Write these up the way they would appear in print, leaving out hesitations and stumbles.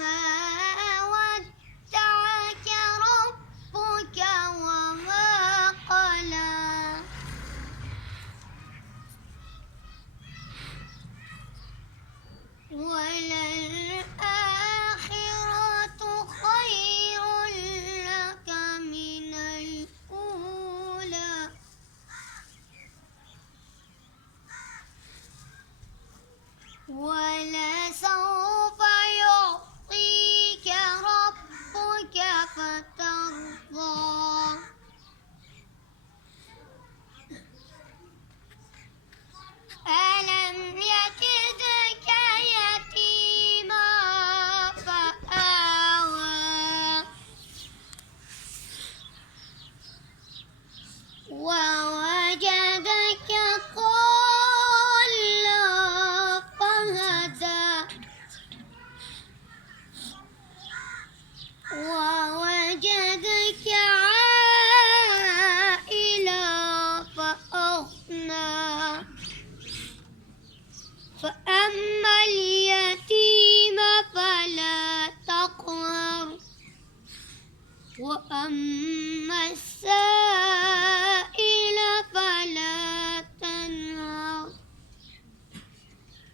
ما ودعك ربك وما قلى وللآخرة خير لك من الأولى ولسوف يعطيك ربك فترضى ألم يجدك يتيما فآوى ووجدك ضالا فهدى ووجدك عائلا فأغنى فأما اليتيم فلا تقهر وأما السائل فلا تنهر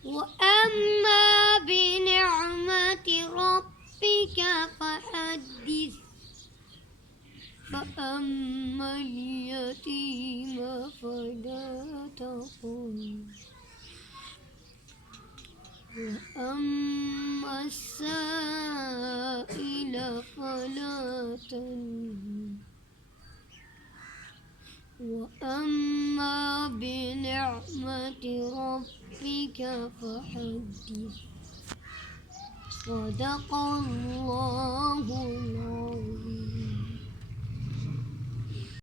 وأما بنعمة ربك فحدث فأما اليتيم فلا تقهر وأما السائل فلا تنهر وأما بنعمة ربك فحدث صدق الله العظيم.